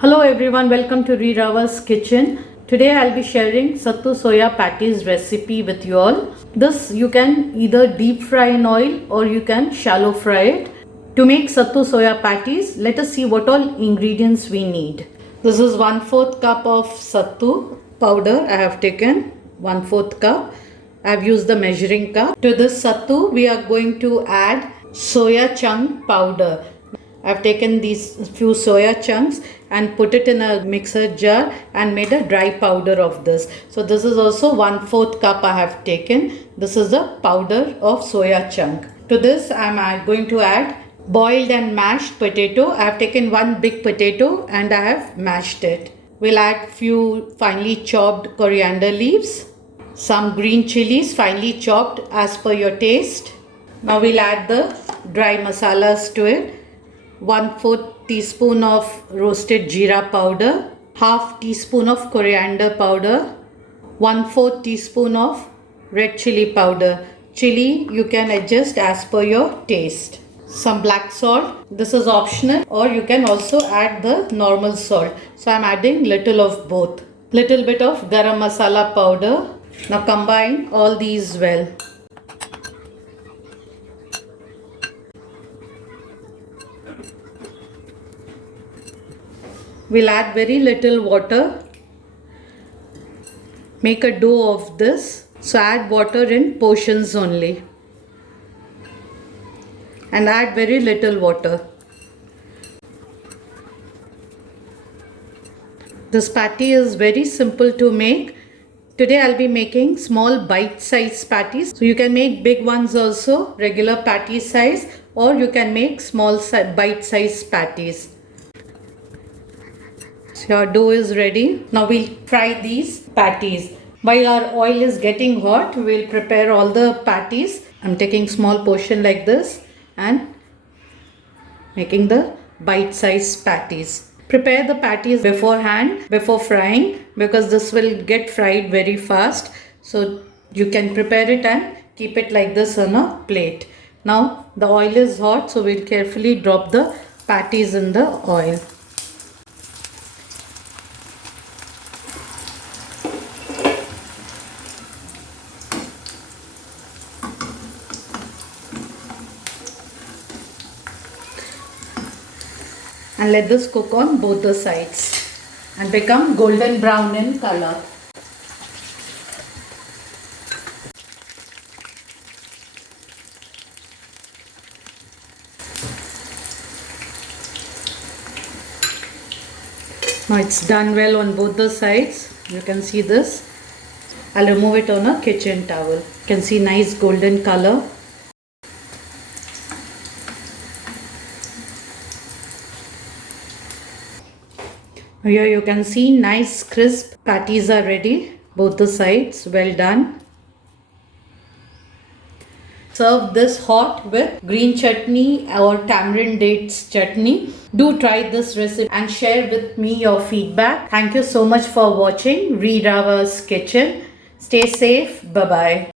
Hello everyone, welcome to Rirava's kitchen. Today I'll be sharing Sattu Soya Patties recipe with you all. This you can either deep fry in oil or you can shallow fry it. To make Sattu Soya Patties, let us see what all ingredients we need. This is 1/4 cup of Sattu powder I have taken, 1/4 cup. I have used the measuring cup. To this Sattu we are going to add soya chunk powder. I've taken these few soya chunks and put it in a mixer jar and made a dry powder of this. So this is also 1/4 cup I have taken. This is the powder of soya chunk. To this I'm going to add boiled and mashed potato. I have taken one big potato and I have mashed it. We'll add few finely chopped coriander leaves, some green chilies finely chopped as per your taste. Now we'll add the dry masalas to it. 1/4 teaspoon of roasted jeera powder, half teaspoon of coriander powder, 1/4 teaspoon of red chilli powder. Chili you can adjust as per your taste. Some black salt. This is optional, or you can also add the normal salt. So I'm adding little of both. Little bit of garam masala powder. Now combine all these well. We'll add very little water. Make a dough of this. So add water in portions only. And add very little water. This patty is very simple to make. Today I'll be making small bite-sized patties. So you can make big ones also, regular patty size, or you can make small bite-sized patties. So our dough is ready. Now we'll fry these patties. While our oil is getting hot, we'll prepare all the patties. I'm taking small portion like this and making the bite-sized patties. Prepare the patties beforehand, before frying, because this will get fried very fast. So you can prepare it and keep it like this on a plate. Now the oil is hot, so we'll carefully drop the patties in the oil. And let this cook on both the sides and become golden brown in color. Now it's done well on both the sides. You can see this. I'll remove it on a kitchen towel. You can see nice golden color. Here you can see nice crisp patties are ready. Both the sides, well done. Serve this hot with green chutney or tamarind dates chutney. Do try this recipe and share with me your feedback. Thank you so much for watching Rirava's Kitchen. Stay safe. Bye-bye.